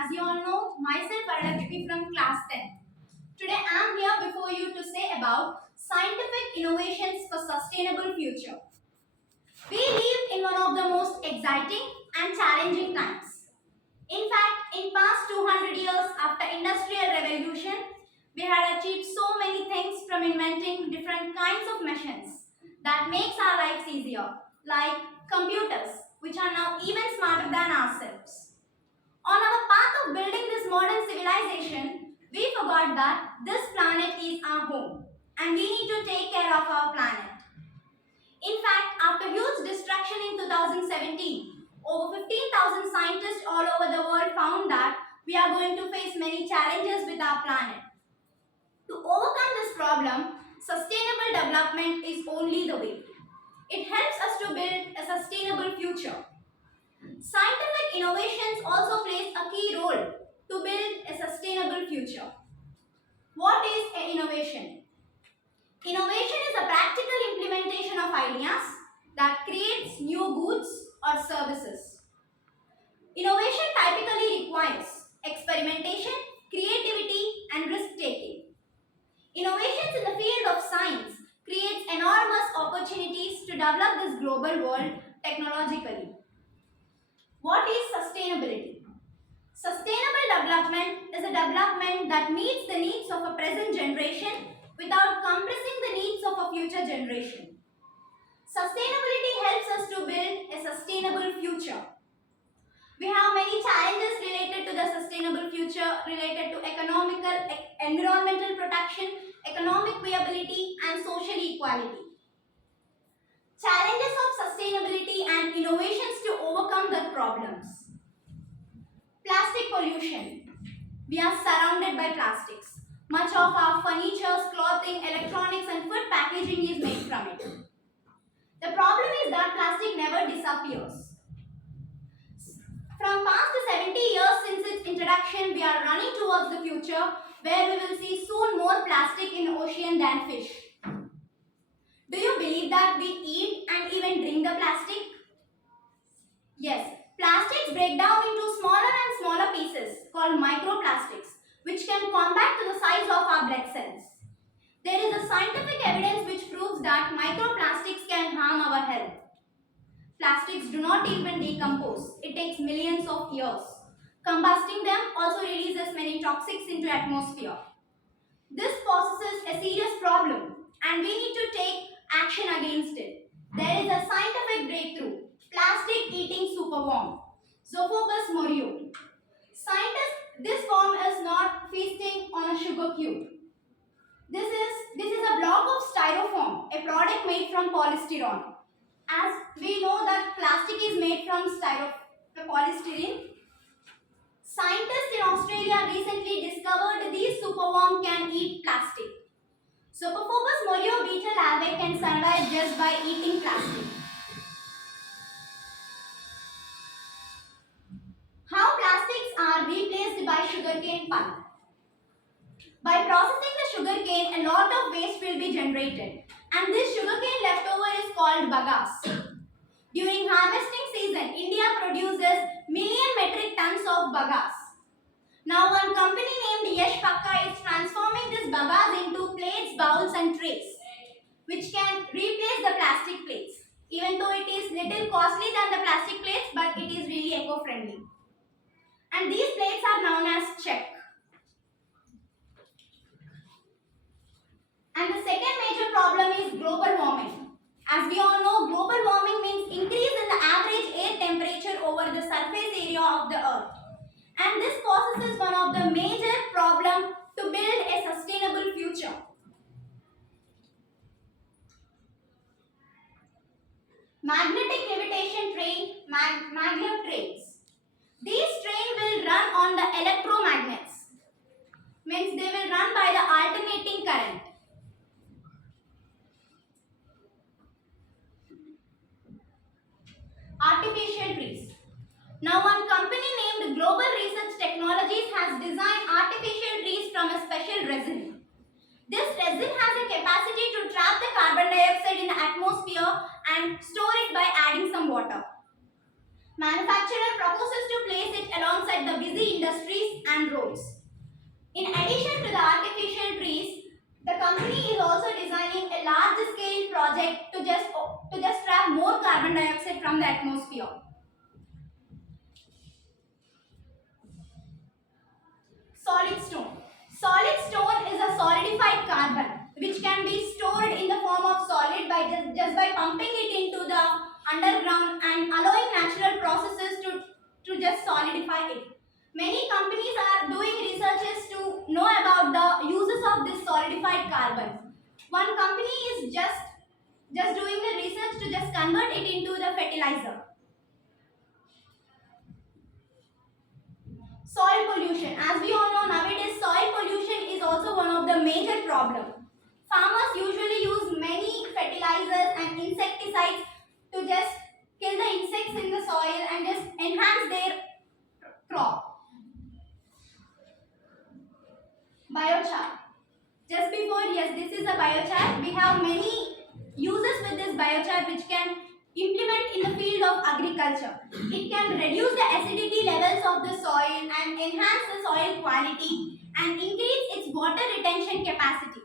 As you all know, myself Varadakshmi from class 10. Today I am here before you to say about scientific innovations for sustainable future. We live in one of the most exciting and challenging times. In fact, in past 200 years after industrial revolution, we had achieved so many things from inventing different kinds of machines that makes our lives easier, like computers, which are now even smarter than ourselves. On our path of building this modern civilization, we forgot that this planet is our home and we need to take care of our planet. In fact, after huge destruction in 2017, over 15,000 scientists all over the world found that we are going to face many challenges with our planet. To overcome this problem, sustainable development is only the way. It helps us to build a sustainable future. Scientific innovations also plays a key role to build a sustainable future. What is an innovation? Innovation is a practical implementation of ideas that creates new goods or services. Innovation typically requires experimentation, creativity, and risk-taking. Innovations in the field of science creates enormous opportunities to develop this global world technologically. What is sustainability? Sustainable development is a development that meets the needs of a present generation without compressing the needs of a future generation. Sustainability helps us to build a sustainable future. We have many challenges related to the sustainable future, related to economical, environmental protection, economic viability, and social equality. Challenges of sustainability and innovations to overcome the problems. Plastic pollution. We are surrounded by plastics. Much of our furniture, clothing, electronics, and food packaging is made from it. The problem is that plastic never disappears. From past 70 years since its introduction, we are running towards the future where we will see soon more plastic in ocean than fish. Do you believe that we eat and even drink the plastic? Yes, plastics break down into smaller and smaller pieces called microplastics, which can compact to the size of our blood cells. There is a scientific evidence which proves that microplastics can harm our health. Plastics do not even decompose. It takes millions of years. Combusting them also releases many toxics into atmosphere. This poses a serious problem and we need to take action against it. There is a scientific breakthrough. Plastic eating superworm. Zophobus morio. Scientists, this worm is not feasting on a sugar cube. This is a block of styrofoam, a product made from polystyrene. As we know that plastic is made from polystyrene, scientists in Australia recently discovered these superworms can eat plastic. Zophobus morio beetle larvae can survive just by eating plastic. How plastics are replaced by sugarcane pulp? By processing the sugarcane, a lot of waste will be generated, and this sugarcane leftover is called bagasse. During harvesting season, India produces million metric tons of bagasse. Now, one company named Yash Pakka is transforming this bagasse into plates, bowls, and trays, which can replace the plastic plates. Even though it is little costly than the plastic plates, but it is really eco-friendly. And these plates are known as check. And the second major problem is global warming. As we all know, global warming means increase in the average air temperature over the surface area of the earth. And this poses one of the major problems to build a sustainable future. Magnetic levitation train, maglev trains. These trains will run on the electromagnets. Means they will run by the alternating current. Artificial trees. Now one company named Global Research Technologies has designed artificial trees from a special resin. This resin has a capacity to trap the carbon dioxide in the atmosphere and store it by adding some water. Manufacturer proposes to place it alongside the busy industries and roads. In addition to the artificial trees, the company is also designing a large scale project to just trap more carbon dioxide from the atmosphere. Solid stone. Solid stone is a solidified carbon which can be stored in the form of solid by just by pumping it into the underground and allowing natural processes to just solidify it. Many companies are doing researches to know about the uses of this solidified carbon. One company is just doing the research to just convert it into the fertilizer. Soil pollution. As we all know nowadays, soil pollution is also one of the major problems. Farmers usually use many fertilizers and insecticides to just kill the insects in the soil and just enhance their crop. Biochar. Just before, yes, this is a biochar. We have many uses with this biochar which can implement in the field of agriculture. It can reduce the acidity levels of the soil and enhance the soil quality and increase its water retention capacity.